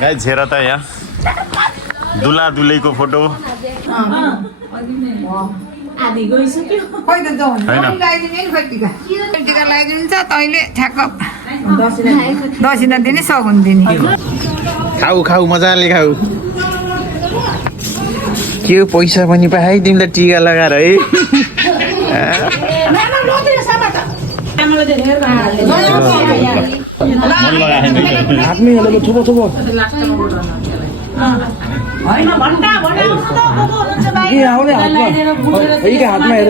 guys हेर त यहाँ दुला दुलैको फोटो आधी गइसक्यो खोइ त जाउँ लगाइदिने नि खोइ टिका टिका लगाइदिन्छ तैँले ठ्याक्क दसिना दिने सगुन दिने खाऊ खाऊ मजाले खाऊ के पैसा पनि पाए तिमीलाई टिका लगाएर है हातमै हालेको थुपो थुपो हैन भन्टा भने ए आउने हातमा एकै हातमा हेर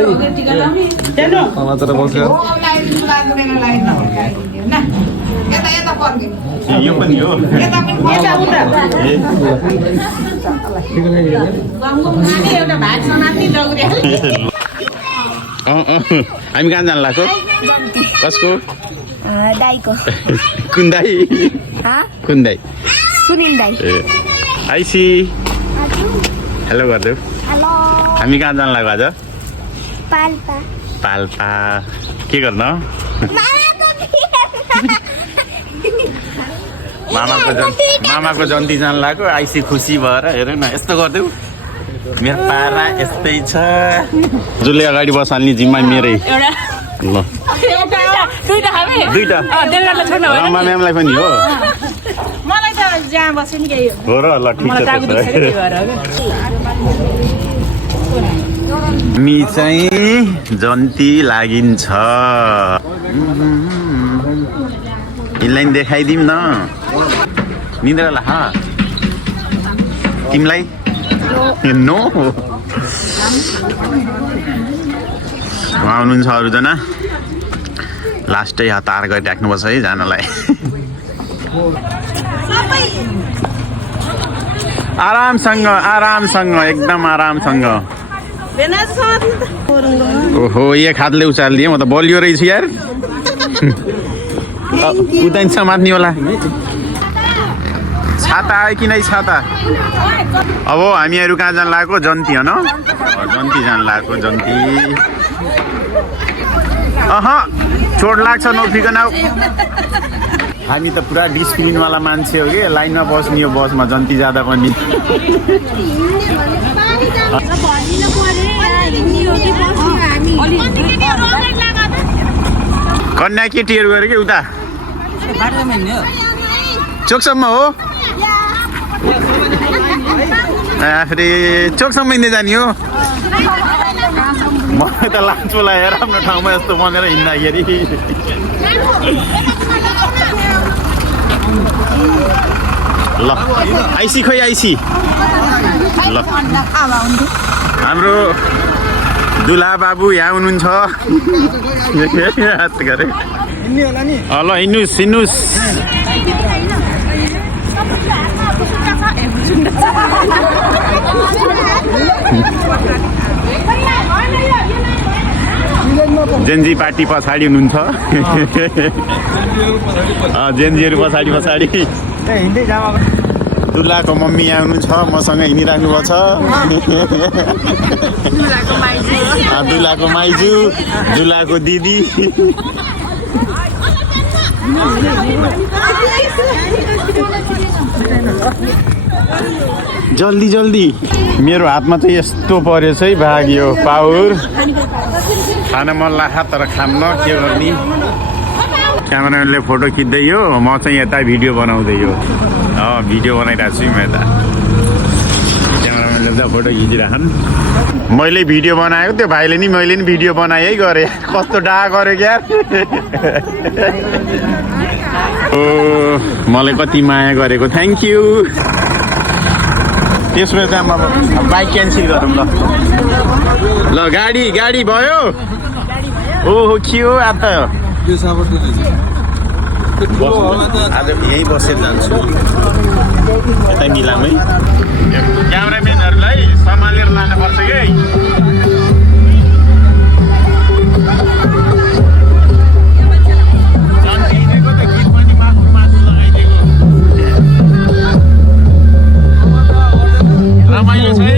समाचार बस्यो यो पनि हो एउटा भाग समात्ने दौरे हामी कहाँ जानु लाग्यो कसको दाइको कुन दाई कुन दाई सुनिल दाइ आइसी हेलो गर्दै हेलो हामी कहाँ जानु लाग्यो आज पाल्पा पाल्पा के गर्न मामाको जन्ती जानु लाग्यो आइसी खुसी भएर हेर न यस्तो गरिदेऊ मेरो पारा यस्तै छ जसले अगाडि बसाल्ने जिम्मा मेरै ल दुईटा रम्बा म्यामलाई पनि हो मलाई त जहाँ बस्यो नि केही हो र ल ठिक छ मी चाहिँ जन्ती लागिन्छ यिनलाई नि देखाइदिउँ न निन्द्रा ला तिमीलाई नो उहाँ हुनुहुन्छ अरूजना लास्टै हतार गरिराख्नुपर्छ है जानलाई आरामसँग आरामसँग एकदम आरामसँग ओहो एक हातले उचालिदिएँ म त बलियो रहेछु यार उता समात्ने होला छाता आयो कि नै छाता अब हामीहरू कहाँ जानु लागेको जन्ती होइन जन्ती जानु लागेको जन्ती चोट लाग्छ नौफिकन हामी त पुरा डिसिप्लिनवाला मान्छे हो कि लाइनमा बस्ने यो बसमा जन्ती जाँदा पनि कन्या केटीहरू गऱ्यो कि उता चोकसम्म हो फेरि चोकसम्म हिँड्दै जाने हो मलाई त लान्छ लाग्यो राम्रो ठाउँमा यस्तो बनेर हिँड्दाखेरि ल आइसी खोइ आइसी ल हाम्रो दुला बाबु यहाँ हुनुहुन्छ ल हिँड्नुहोस् हिँड्नुहोस् जेन्जी पार्टी पछाडि हुनुहुन्छ जेन्जीहरू पछाडि पछाडि दुलाको मम्मी यहाँ हुनुहुन्छ मसँग हिँडिराख्नु भएको छ दुलाको माइजू दुलाको दिदी जल्दी जल्दी मेरो हातमा चाहिँ यस्तो परेछ है भाग्यो पाउर खान मन लाग्छ तर खान्न के गर्ने क्यामेराम्यानले फोटो खिच्दै हो म चाहिँ यता भिडियो बनाउँदै हो भिडियो बनाइरहेको छु म यता क्यामेराम्यानले त फोटो खिचिराखन् मैले भिडियो बनाएको त्यो भाइले नि मैले नि भिडियो बनाएँ है गरेँ कस्तो डा गर्यो क्या ओ मलाई कति माया गरेको थ्याङ्क यू त्यसमा चाहिँ अब बाइक क्यान्सल गरौँ ल गाडी गाडी भयो ओहो के हो आज आज यहीँ बसेर जान्छु यतै मिलामै क्यामेराम्यानहरूलाई सम्हालेर लानुपर्छ कि रमाइलो छ है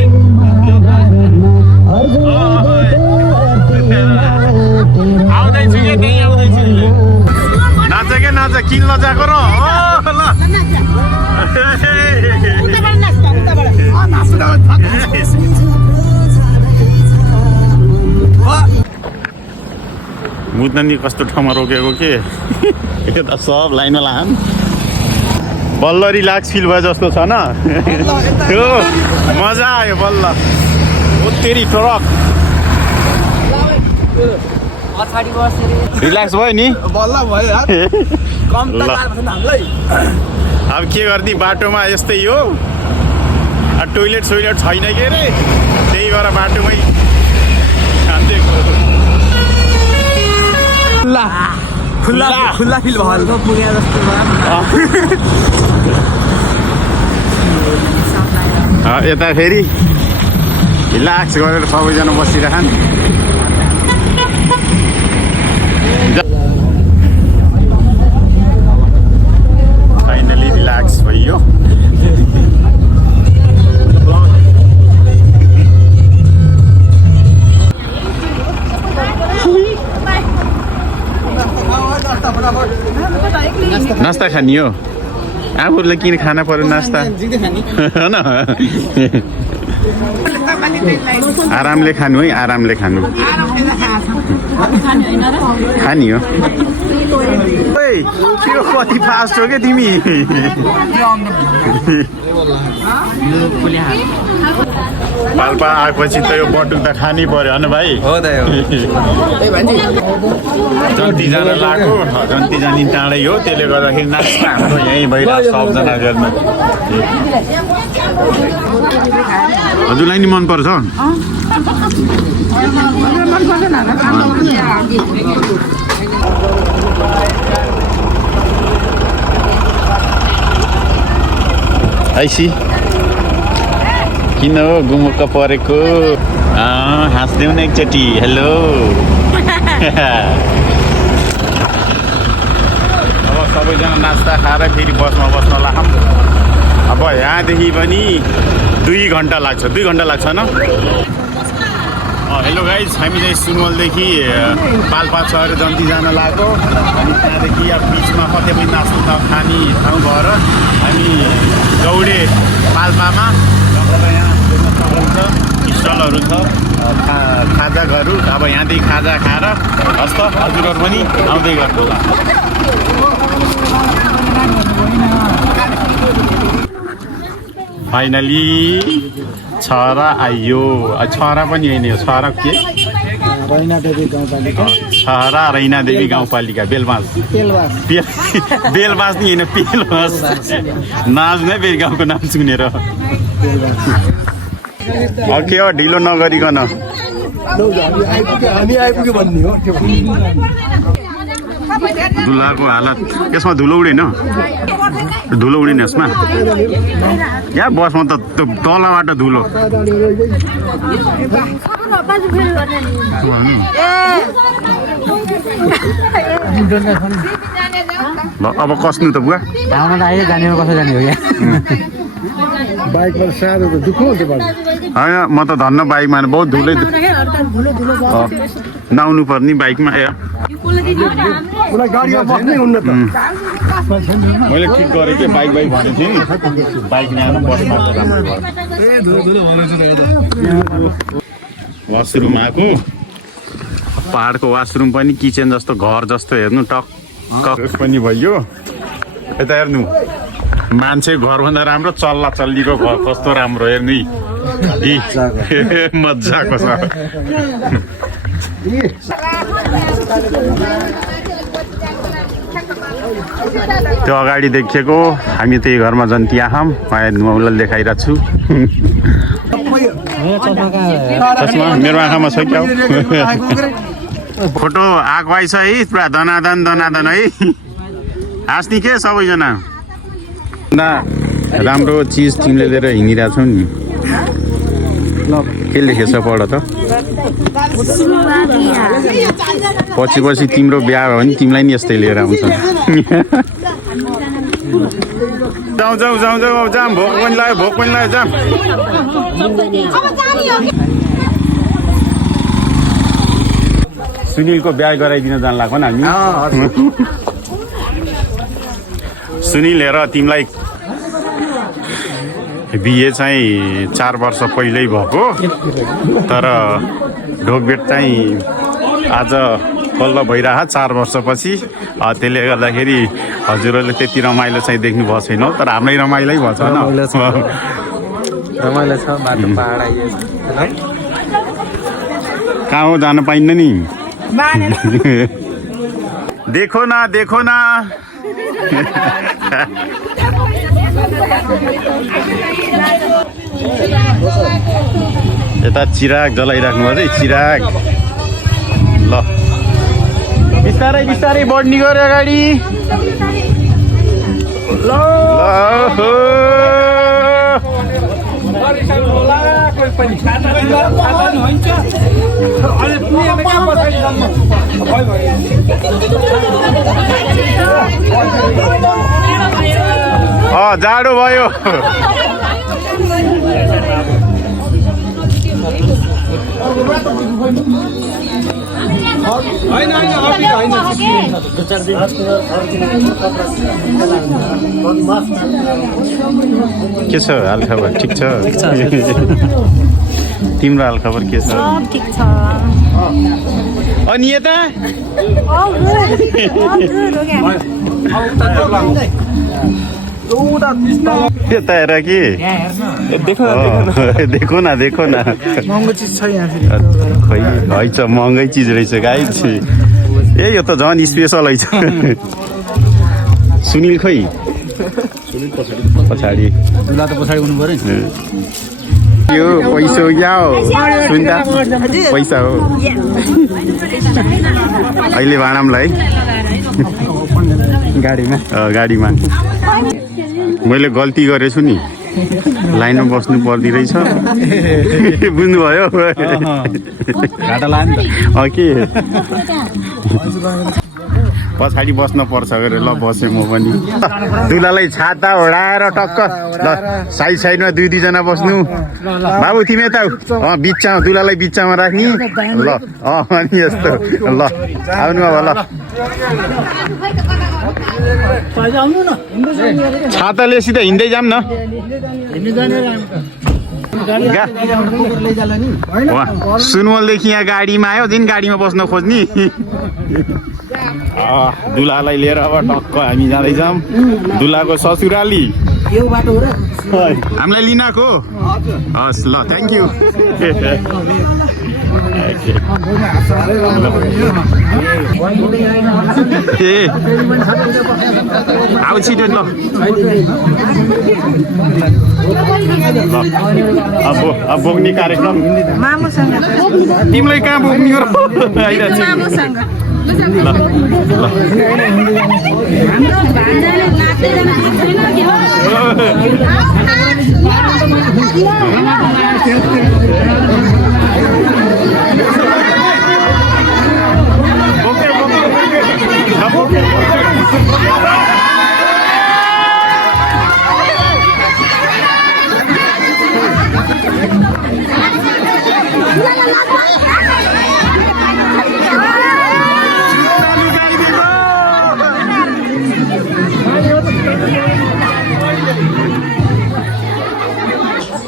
आउँदैछु कि त्यहीँ आउँदैछु नाच क्या नाच किन नजाको र ल मुद्न नि कस्तो ठाउँमा रोकेको के यता सब लाइनमा लान बल्ल रिल्याक्स फिल भयो जस्तो छ न हो मजा आयो बल्ल उत्तेरी ट्रक रिल्याक्स भयो नि बल्ल भयो कम त हामीलाई अब के गर्ने बाटोमा यस्तै हो टोइलेट सोइलेट छैन के अरे त्यही भएर बाटोमै खाँदेको खुल्ला फिल भयो पुगे जस्तो यता फेरि रिल्याक्स गरेर सबैजना बसिरहन् फाइनली रिल्याक्स भयो नास्ता खाने हो आफूले किन खाना पर्यो नास्ता होइन आरामले खानु है आरामले खानु खाने हो के कति फास्ट हो क्या तिमी पाल्पा आएपछि त यो बटुक त खानै पर्यो होइन भाइ जन्ती जान लाग्यो जन्ती जाने टाढै हो त्यसले गर्दाखेरि नास्ता हाम्रो यहीँ भइरहेको सबजना गर्न हजुरलाई नि मनपर्छ ऐसी किन हो गुमुक्क परेको हाँस्देऊ न एकचोटि हेलो अब सबैजना नास्ता खाएर फेरि बसमा बस्न लाग्छौँ अब यहाँदेखि पनि 2 घन्टा लाग्छ 2 घन्टा लाग्छ न हेलो गाइज हामी चाहिँ सुनवलदेखि पाल्पा चढेर जन्ती जान लाग्यो अनि त्यहाँदेखि अब बिचमा कतै पनि नाच्नु खाने ठाउँ भएर हामी दौडे पाल्पामा यहाँ स्टलहरू छ खाजाहरू अब यहाँदेखि खाजा खाएर हस्त हजुरहरू पनि आउँदै गर्नु होला फाइनली छहरा आइयो छहरा पनि होइन छहरा के छहरा रैनादेवी गाउँपालिका बेलबास बेलबास नि होइन बेलबास नाच्ने फेरि गाउँको नाम सुनेर के हो ढिलो नगरिकन धुलाको हालत यसमा धुलो उडेन धुलो उडेन यसमा यहाँ बसमा त तलबाट धुलो अब कस्नु त बुवा आयो जाने कसो जाने हो बाइकमा साह्रो त दुःख हुन्छ होइन म त धन्न बाइकमा बहुत धुलै नआउनु पर्ने बाइकमा मैले ठिक गरेँ कि बाइक भनेको थिएँ नि बाइक ल्याएर बसमा वासरुम आएको पहाडको वासरुम पनि किचन जस्तो घर जस्तो हेर्नु टक्क पनि भयो यता हेर्नु मान्छे घरभन्दा राम्रो चल्ला चल्लीको घर कस्तो राम्रो हेर्नु मजाको छ त्यो अगाडि देखिएको हामी त्यही घरमा जन्ती आँखाम नुहाउलाई देखाइरहेको छु मेरो आँखामा छ क्या फोटो आएको आइछ है पुरा दनादन है हाँस्ने के सबैजना राम्रो चिज तिमीले लिएर हिँडिरहेछौ नि के लेखेछ पढ त पछि तिम्रो बिहा भयो भने तिमीलाई नि यस्तै लिएर आउँछ जाउँ जाम भोक पनि लाग्यो जाम सुनिलको बिहा गराइदिन जान लाग्यो नि हामी सुनिल हेर तिमीलाई बिहे चाहिँ 4 वर्ष पहिल्यै भएको तर ढोगभेट चाहिँ आज बल्ल भइरह 4 वर्षपछि त्यसले गर्दाखेरि हजुरहरूले त्यति रमाइलो चाहिँ देख्नु भएको छैन तर हाम्रै रमाइलै भएको छ रमाइलो छ बाटो पहाड आइएको कहाँ हो जान पाइन्न नि देखो न यता चिराग जलाइराख्नु पर्छ है चिराग ल बिस्तारै बिस्तारै बढ्ने गऱ्यो अगाडि ल जाडो भयो के छ हालखबर ठिक छ तिम्रो हालखबर के छ ठिक छ अनि यता यता हेर कि देखो न महँगो चिज छ यहाँ खै हैछ महँगै चिज रहेछ गाई ए यो त झन् स्पेसल है सुनिल खै पछाडि दुला त पछाडि हुनु पर्यो नि यो पैसा हो क्या हो सुन त पैसा हो अहिले भाँडामलाई गाडीमा मैले गल्ती गरेछु नि लाइनमा बस्नु पर्दो रहेछ बुझ्नुभयो घाटा लाग्यो नि के पछाडि बस्न पर्छ गरे ल बसेँ म पनि दुलालाई छाता ओढाएर टक्क ल साइडमा 2 जना बस्नु बाबु तिमी यता बिचमा दुलालाई बिचमा राख्ने ल अनि यस्तो ल आउनु अब ल छाताले सिधै हिँड्दै जाऊँ न सुनवलदेखि यहाँ गाडीमा आयो दिन गाडीमा बस्न खोज्ने दुलालाई लिएर अब टक्क हामी जाँदैछौँ दुलाको ससुराली हामीलाई लिनको हस् ल थ्याङ्क यू ए अब छिटो ल अब बोक्ने कार्यक्रम तिमीलाई कहाँ बोक्ने हो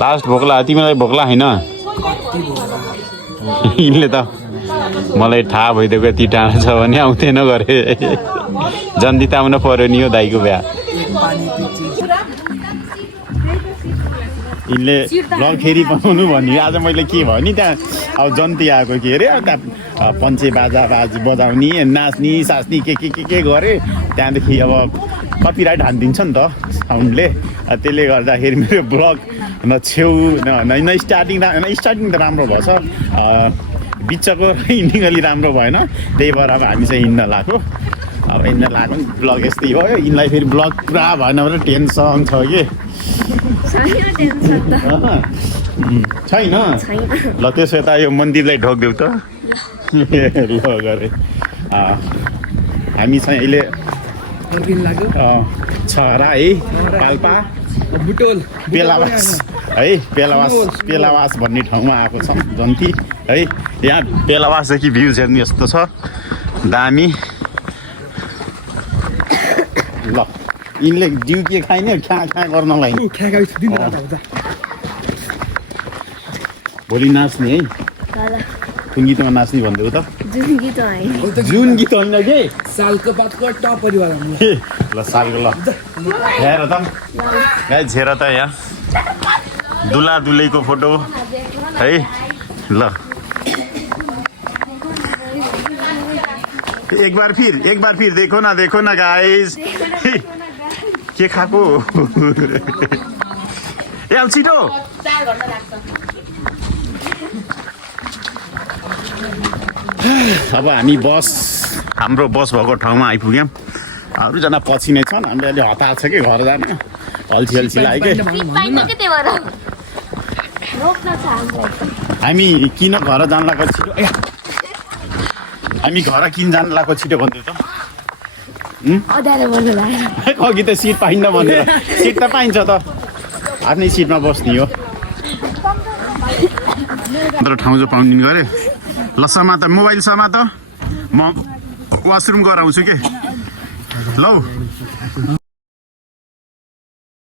लास्ट भोक्ला तिमीलाई भोक्ला होइन यिनले त मलाई थाहा भइदिएको यति टाढा छ भने आउँथेन गरे जन्ती ताउन पर्यो नि हो दाइको बिहा यिनले ब्लग फेरि बनाउनु भन्यो आज मैले के भयो नि त्यहाँ अब जन्ती आएको के अरे पञ्चे बाजा बजाउने नाच्ने साच्ने के गरे त्यहाँदेखि अब कपिराइट हानिदिन्छ नि त साउन्डले त्यसले गर्दाखेरि मेरो ब्लग न छेउ न स्टार्टिङ त राम्रो भएछ बिचको हिँड्ने अलि राम्रो भएन त्यही भएर अब हामी चाहिँ हिँड्न लाग्यो अब हिँड्न लाग्यो नि ब्लग यस्तै भयो यिनलाई फेरि ब्लग पुरा भएन भने टेन्सन छ कि छैन ल त्यसो यता यो मन्दिरलाई ढोकिदेऊ त ल गरे हामी चाहिँ अहिले छहरा है पाल्पा बुटोल पेलावास है पेलावास भन्ने ठाउँमा आएको छ जन्ती है यहाँ पेलावासदेखि भ्युज हेर्नु यस्तो छ दामी ल यिनले जिउ के खाइने खा गर्नलाई भोलि नाच्ने है कुन गीतमा नाच्ने भन्दै त जुन गीत होइन जुन गीत होइन कि सालको बादको टप परिवार ल सालको ल हेर त गाइस हेर त यहाँ दुला दुलैको फोटो है ल एक बार फिर देखो ना गाइस के खाको ए अब छिटो 4 घण्टा लाग्छ अब हामी हाम्रो बस भएको ठाउँमा आइपुग्यौँ अरूजना पछि नै छन् हामीले अलि हतार छ कि घर जान अल्छी लाग्यो कि पाइन्छ के त्यो भएर रोक्न छ हामीलाई हामी किन घर जान लाग्यो छिटो हामी घर किन जान लाग्यो छिटो भन्दै त अधार भन्नु लाग्यो अघि त सिट पाइन्न भनेर सिट त पाइन्छ त आफ्नै सिटमा बस्ने हो तर ठाउँ चाहिँ पाउनु गरे ल समात मोबाइल समात म वासरुम गएर आउँछु के लौ